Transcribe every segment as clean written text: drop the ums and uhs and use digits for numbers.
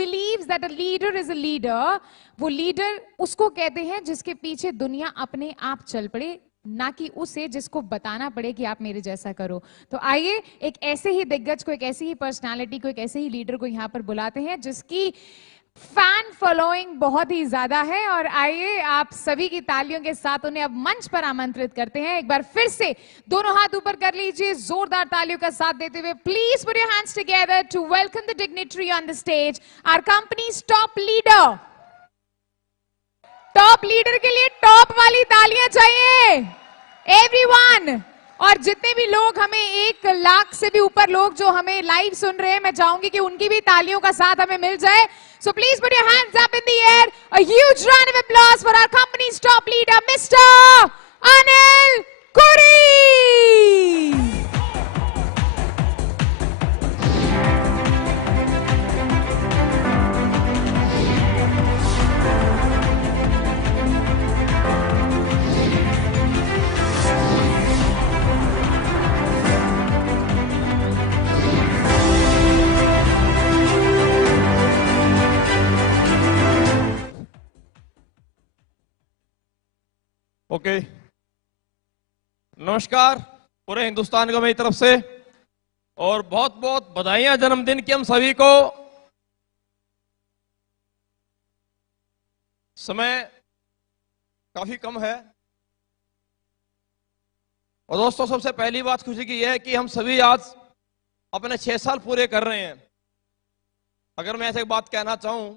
believes that a leader is a leader, वो leader उसको कहते हैं जिसके पीछे दुनिया अपने आप चल पड़े, ना कि उसे जिसको बताना पड़े कि आप मेरे जैसा करो। तो आइए एक ऐसे ही दिग्गज को, एक ऐसी ही पर्सनालिटी को, एक ऐसे ही लीडर को यहाँ पर बुलाते हैं जिसकी फैन फॉलोइंग बहुत ही ज्यादा है, और आइए आप सभी की तालियों के साथ उन्हें अब मंच पर आमंत्रित करते हैं। एक बार फिर से दोनों हाथ ऊपर कर लीजिए, जोरदार तालियों का साथ देते हुए please put your hands together to welcome the dignitary on the stage, our company's top leader. Top leader के लिए टॉप वाली तालियां चाहिए एवरीवन। और जितने भी लोग हमें 1 लाख से भी ऊपर लोग जो हमें लाइव सुन रहे हैं, मैं चाहूंगी कि उनकी भी तालियों का साथ हमें मिल जाए। So please put your hands up in the air, a huge round of applause for our company's top leader mister Anil Kuri. Okay, नमस्कार पूरे हिंदुस्तान को मेरी तरफ से, और बहुत बहुत बधाइयां जन्मदिन की हम सभी को। समय काफी कम है, और दोस्तों सबसे पहली बात खुशी की यह है कि हम सभी आज अपने 6 साल पूरे कर रहे हैं। अगर मैं ऐसे एक बात कहना चाहूं,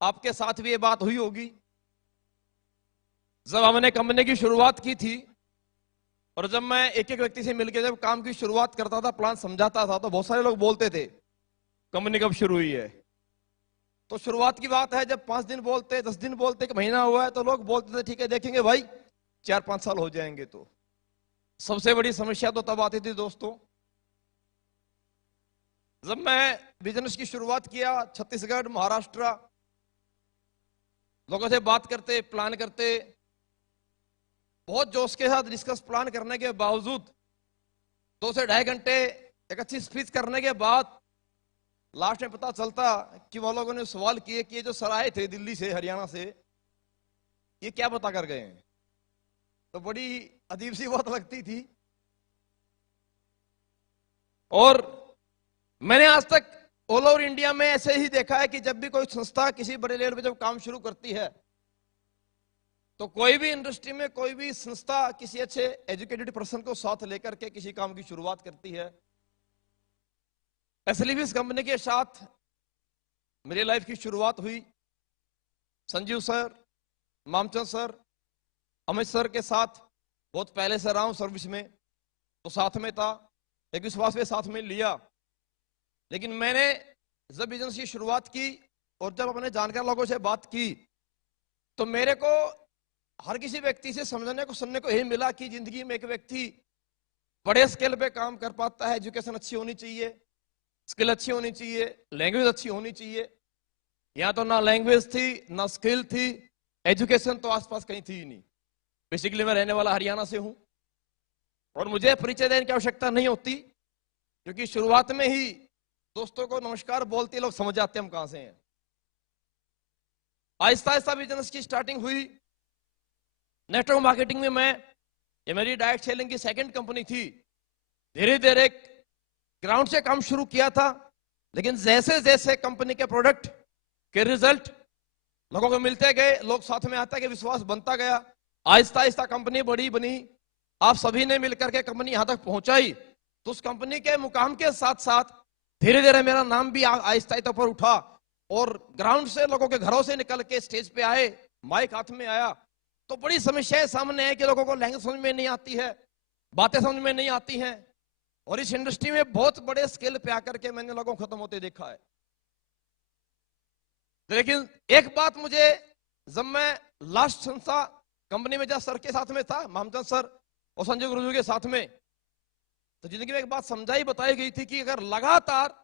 आपके साथ भी ये बात हुई होगी। जब हमने कंपनी की शुरुआत की थी, और जब मैं एक एक व्यक्ति से मिलकर जब काम की शुरुआत करता था, प्लान समझाता था, तो बहुत सारे लोग बोलते थे कंपनी कब शुरू हुई है। तो शुरुआत की बात है, जब 5 दिन बोलते, 10 दिन बोलते, 1 महीना हुआ है, तो लोग बोलते थे ठीक है देखेंगे भाई, 4-5 साल हो जाएंगे। तो सबसे बड़ी समस्या तो तब आती थी दोस्तों, जब मैं बिजनेस की शुरुआत किया छत्तीसगढ़, महाराष्ट्र, लोगों से बात करते, प्लान करते, बहुत जोश के साथ डिस्कस प्लान करने के बावजूद 2 से ढाई घंटे एक अच्छी स्पीच करने के बाद लास्ट में पता चलता कि वो लोगों ने सवाल किए कि ये जो सर आए थे दिल्ली से, हरियाणा से, ये क्या बता कर गए हैं। तो बड़ी अजीब सी बात लगती थी। और मैंने आज तक ऑल ओवर इंडिया में ऐसे ही देखा है कि जब भी कोई संस्था किसी बड़े लेवल पे जब काम शुरू करती है, तो कोई भी इंडस्ट्री में कोई भी संस्था किसी अच्छे एजुकेटेड पर्सन को साथ लेकर के किसी काम की शुरुआत करती है। एसएलवी कंपनी के साथ मेरी लाइफ की शुरुआत हुई। Sanjeev sir, Mamchand sir, Amit sir के साथ बहुत पहले से रहा हूं सर्विस में, तो साथ में था, एक विश्वास के साथ में लिया। लेकिन मैंने जब बिजनेस की शुरुआत की और जब अपने जानकार लोगों से बात की, तो मेरे को हर किसी व्यक्ति से समझने को, सुनने को यही मिला कि जिंदगी में एक व्यक्ति बड़े स्केल पे काम कर पाता है, एजुकेशन अच्छी होनी चाहिए, स्किल अच्छी होनी चाहिए, लैंग्वेज अच्छी होनी चाहिए। यहाँ तो ना लैंग्वेज थी, ना स्किल थी, एजुकेशन तो आसपास कहीं थी ही नहीं। बेसिकली मैं रहने वाला हरियाणा से हूं, और मुझे परिचय देने की आवश्यकता नहीं होती, क्योंकि शुरुआत में ही दोस्तों को नमस्कार बोलते लोग समझ जाते हैं हम कहां से हैं। आहिस्ता आहिस्ता बिजनेस की स्टार्टिंग हुई। नेटवर्क मार्केटिंग में ये मेरी डायरेक्ट सेलिंग की 2nd कंपनी थी। धीरे धीरे ग्राउंड से काम शुरू किया था, लेकिन जैसे जैसे कंपनी के प्रोडक्ट के रिजल्ट लोगों को मिलते गए, लोग साथ में आते गए, विश्वास बनता गया। आहिस्ता आहिस्ता कंपनी बड़ी बनी, आप सभी ने मिलकर के कंपनी यहां तक पहुंचाई। तो उस कंपनी के मुकाम के साथ साथ धीरे धीरे मेरा नाम भी आहिस्ता आहिस्ता ऊपर उठा, और ग्राउंड से लोगों के घरों से निकल के स्टेज पे आए, माइक हाथ में आया। तो बड़ी समस्याएं सामने है कि लोगों को लैंग्वेज समझ में नहीं आती है, बातें समझ में नहीं आती हैं, और इस इंडस्ट्री में बहुत बड़े स्केल पे आकर के मैंने लोगों को खत्म होते देखा है। लेकिन एक बात मुझे, जब मैं लास्ट संस्था कंपनी में जब सर के साथ में था, मामचंद सर और संजय गुरुजी के साथ में, तो जिंदगी में एक बात समझाई बताई गई थी कि अगर लगातार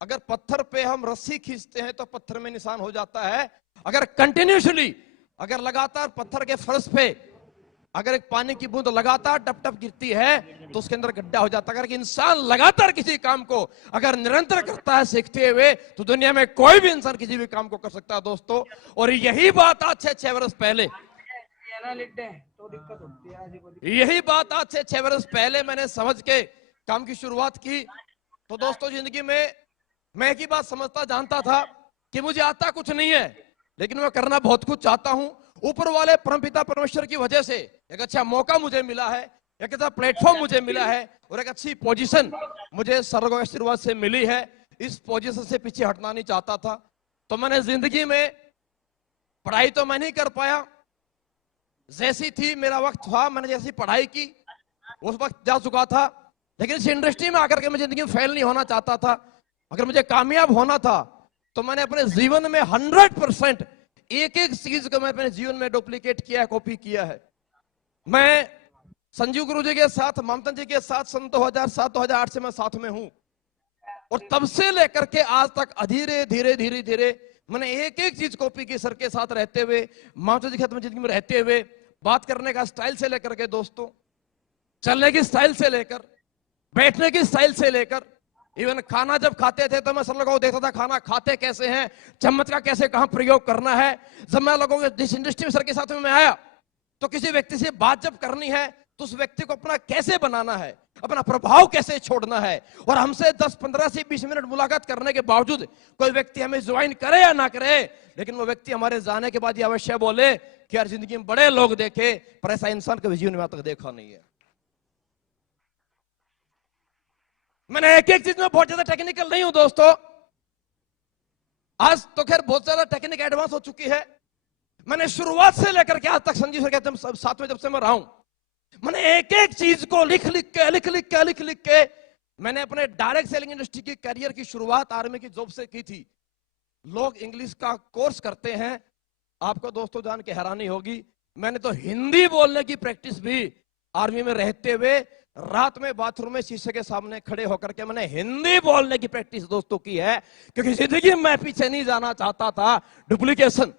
अगर पत्थर पे हम रस्सी खींचते हैं तो पत्थर में निशान हो जाता है। अगर कंटिन्यूसली, अगर लगातार पत्थर के फर्श पे अगर एक पानी की बूंद लगातार टप टप गिरती है तो उसके अंदर गड्ढा हो जाता है। अगर इंसान लगातार किसी काम को अगर निरंतर करता है सीखते हुए, तो दुनिया में कोई भी इंसान किसी भी काम को कर सकता है दोस्तों। और यही बात आज से 6 वर्ष पहले, यही बात आज से 6 वर्ष पहले मैंने समझ के काम की शुरुआत की। तो दोस्तों, जिंदगी में मैं एक ही बात समझता जानता था कि मुझे आता कुछ नहीं है, लेकिन मैं करना बहुत कुछ चाहता हूं। ऊपर वाले परमपिता परमेश्वर की वजह से एक अच्छा मौका मुझे मिला है, एक अच्छा प्लेटफॉर्म मुझे मिला है और एक अच्छी पोजीशन मुझे स्वर्ग के आशीर्वाद से मिली है। इस पोजीशन से पीछे हटना नहीं चाहता था। तो मैंने जिंदगी में पढ़ाई तो मैं नहीं कर पाया, जैसी थी मेरा वक्त था, मैंने जैसी पढ़ाई की उस वक्त जा चुका था। लेकिन इस इंडस्ट्री में आकर के मैं जिंदगी में फेल नहीं होना चाहता था। अगर मुझे कामयाब होना था तो मैंने अपने जीवन में 100% एक एक चीज को मैं अपने जीवन में डुप्लीकेट किया है, कॉपी किया है। मैं संजीव गुरु जी के साथ, ममतन जी के साथ सन 2007-2008 से मैं साथ में हूं और तब से लेकर के आज तक धीरे धीरे धीरे धीरे मैंने एक एक चीज कॉपी की, सर के साथ रहते हुए, ममतन जी के साथ जिंदगी में रहते हुए, बात करने का स्टाइल से लेकर के दोस्तों, चलने की स्टाइल से लेकर, बैठने की स्टाइल से लेकर, इवन खाना जब खाते थे तो मैं सब लोगों को देखता था खाना खाते कैसे हैं, चम्मच का कैसे कहां प्रयोग करना है। जब मैं लोगों के जिस इंडस्ट्री में सर के साथ में मैं आया तो किसी व्यक्ति से बात जब करनी है तो उस व्यक्ति को अपना कैसे बनाना है, अपना प्रभाव कैसे छोड़ना है। और हमसे 10-15 से 20 मिनट मुलाकात करने के बावजूद कोई व्यक्ति हमें ज्वाइन करे या ना करे, लेकिन वो व्यक्ति हमारे जाने के बाद ये अवश्य बोले कि यार जिंदगी में बड़े लोग देखे पर ऐसा इंसान कभी जीवन में आज तक देखा नहीं है। मैंने एक एक चीज में बहुत ज्यादा टेक्निकल नहीं हूं दोस्तों, आज तो खैर बहुत ज्यादा टेक्निक एडवांस हो चुकी है। मैंने शुरुआत से लेकर के आज तक संजीव सर के साथ में जब से मैं रहा हूं, मैंने एक एक चीज को लिख लिख के मैंने अपने डायरेक्ट सेलिंग इंडस्ट्री की करियर की शुरुआत आर्मी की जॉब से की थी। लोग इंग्लिश का कोर्स करते हैं, आपको दोस्तों जान के हैरानी होगी, मैंने तो हिंदी बोलने की प्रैक्टिस भी आर्मी में रहते हुए रात में बाथरूम में शीशे के सामने खड़े होकर के मैंने हिंदी बोलने की प्रैक्टिस दोस्तों की है। क्योंकि जिंदगी में मैं पीछे नहीं जाना चाहता था। डुप्लीकेशन,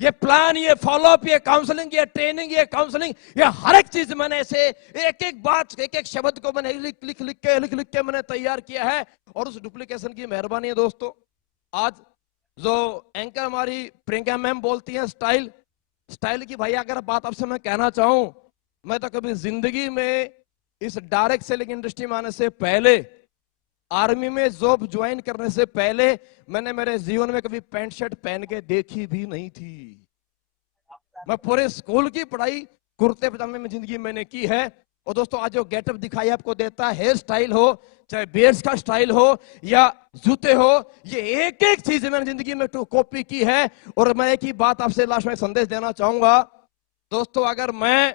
ये प्लान, ये फॉलोअप, ये काउंसलिंग, ये ट्रेनिंग, ये काउंसलिंग, ये हर एक चीज मैंने ऐसे एक एक बात, एक एक शब्द को मैंने लिख के मैंने तैयार किया है। और उस डुप्लीकेशन की मेहरबानी है दोस्तों। आज जो एंकर हमारी प्रियंका मैम बोलती है स्टाइल की, भाई अगर बात आपसे मैं कहना चाहूं, मैं तो कभी जिंदगी में इस डायरेक्ट सेलिंग इंडस्ट्री में आने से पहले, आर्मी में जॉब ज्वाइन करने से पहले, मैंने मेरे जीवन में कभी पैंट शर्ट पहन के देखी भी नहीं थी। मैं पूरे स्कूल की पढ़ाई कुर्ते पजामे में जिंदगी मैंने की है। और दोस्तों आज जो गेटअप दिखाई आपको देता है, हेयर स्टाइल हो, चाहे बेयर्स का स्टाइल हो या जूते हो, ये एक एक चीज मैंने जिंदगी में कॉपी की है। और मैं एक ही बात आपसे लास्ट में संदेश देना चाहूंगा दोस्तों, अगर मैं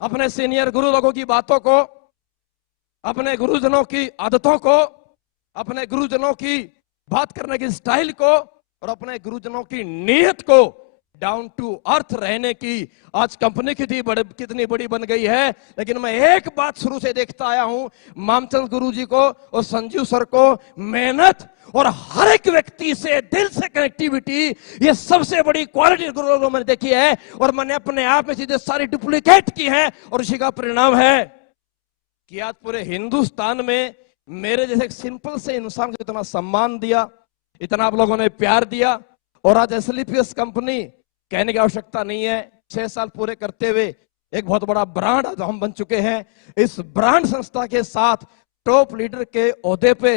अपने सीनियर गुरु लोगों की बातों को, अपने गुरुजनों की आदतों को, अपने गुरुजनों की बात करने की स्टाइल को और अपने गुरुजनों की नीयत को, डाउन टू अर्थ रहने की आज कंपनी कितनी बड़ी बन गई है। लेकिन मैं एक बात शुरू से देखता आया हूं, मामचंद गुरु जी को और संजीव सर को, मेहनत और हर एक व्यक्ति से दिल से कनेक्टिविटी, ये सबसे बड़ी क्वालिटी गुरु लोगों मैंने देखी है। और मैंने अपने आप में चीजें सारी डुप्लीकेट की है और उसी का परिणाम है कि आज पूरे हिंदुस्तान में मेरे जैसे एक सिंपल से इंसान को इतना सम्मान दिया, इतना आप लोगों ने प्यार दिया। और आज एसएलपीएस कंपनी, कहने की आवश्यकता नहीं है, 6 साल पूरे करते हुए एक बहुत बड़ा ब्रांड आज हम बन चुके हैं। इस ब्रांड संस्था के साथ टॉप लीडर के ओहदे पे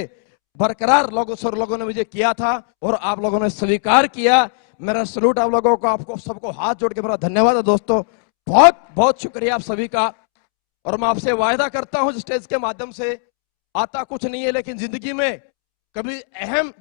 बरकरार लोगों ने मुझे किया था और आप लोगों ने स्वीकार किया। मेरा सलूट आप लोगों को, आपको सबको हाथ जोड़ के मेरा धन्यवाद है दोस्तों। बहुत बहुत शुक्रिया आप सभी का। और मैं आपसे वायदा करता हूं स्टेज के माध्यम से, आता कुछ नहीं है, लेकिन जिंदगी में कभी अहम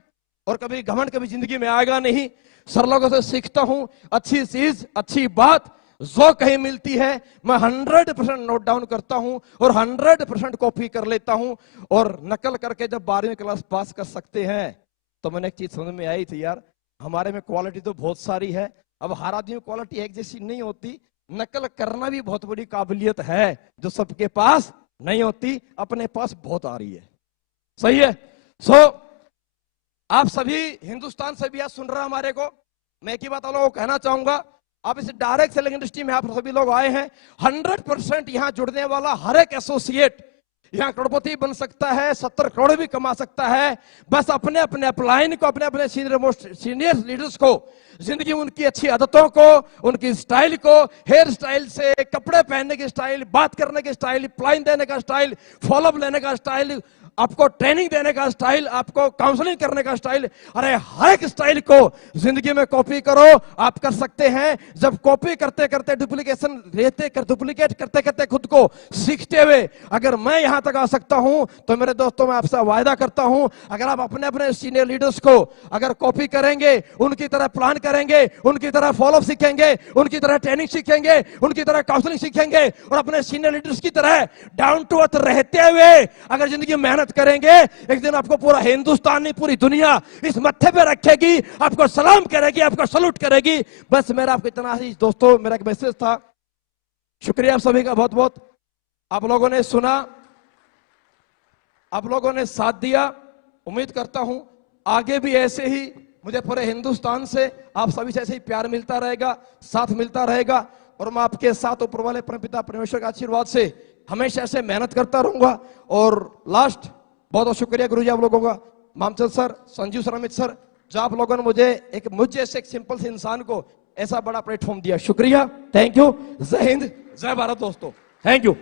और कभी घमंड कभी जिंदगी में आएगा नहीं। सर लोगों से सीखता हूं, अच्छी चीज, अच्छी बात जो कहीं मिलती है मैं 100% नोट डाउन करता हूं और 100% कॉपी कर लेता हूं। और नकल करके जब 12वीं क्लास पास कर सकते हैं तो मैंने एक चीज समझ में आई थी, यार हमारे में क्वालिटी तो बहुत सारी है। अब हर आदमी में क्वालिटी एक जैसी नहीं होती, नकल करना भी बहुत बड़ी काबिलियत है जो सबके पास नहीं होती, अपने पास बहुत आ रही है। सही है। आप सभी हिंदुस्तान से भी आज सुन रहे हैं हमारे को, मैं एक ही बात आप लोगों को कहना चाहूंगा, आप इस डायरेक्ट सेलिंग इंडस्ट्री में आप सभी लोग आए हैं। 100% यहाँ जुड़ने वाला हर एक एसोसिएट यहाँ करोड़पति बन सकता है, 70 करोड़ भी कमा सकता है। बस अपने अपने अपलाइन को, अपने अपने सीनियर लीडर्स को, जिंदगी उनकी अच्छी आदतों को, उनकी स्टाइल को, हेयर स्टाइल से कपड़े पहनने की स्टाइल, बात करने की स्टाइल, अपलाइन देने का स्टाइल, फॉलोअप लेने का स्टाइल, आपको ट्रेनिंग देने का स्टाइल, आपको काउंसलिंग करने का स्टाइल, अरे हर एक स्टाइल को जिंदगी में कॉपी करो। आप कर सकते हैं। जब कॉपी करते करते डुप्लीकेट करते करते खुद को सीखते हुए अगर मैं यहां तक आ सकता हूं, तो मेरे दोस्तों मैं आपसे वायदा करता हूं, अगर आप अपने अपने सीनियर लीडर्स को अगर कॉपी करेंगे, उनकी तरह प्लान करेंगे, उनकी तरह फॉलोअप सीखेंगे, उनकी तरह ट्रेनिंग सीखेंगे, उनकी तरह काउंसलिंग सीखेंगे और अपने सीनियर लीडर्स की तरह डाउन टू अर्थ रहते हुए अगर जिंदगी मेहनत करेंगे, एक दिन आपको पूरा हिंदुस्तान नहीं पूरी दुनिया इस मत्थे पे रखेगी, आपको सलाम करेगी, आपको सलूट करेगी। बस मेरा आपको इतना ही दोस्तों, मेरा एक मैसेज था। शुक्रिया आप सभी का बहुत बहुत। आप लोगों ने सुना, आप लोगों ने साथ दिया। उम्मीद करता हूं आगे भी ऐसे ही मुझे पूरे हिंदुस्तान से आप सभी से ऐसे ही प्यार मिलता रहेगा, साथ मिलता रहेगा और मैं आपके साथ ऊपर वाले परमपिता परमेश्वर के आशीर्वाद से हमेशा से मेहनत करता रहूंगा। और लास्ट बहुत बहुत शुक्रिया गुरुजी आप लोगों का, Mamchand sir, Sanjeev sir, Amit sir, जो आप लोगों ने मुझे जैसे एक सिंपल से इंसान को ऐसा बड़ा प्लेटफॉर्म दिया। शुक्रिया, थैंक यू। जय हिंद, जय भारत दोस्तों, थैंक यू।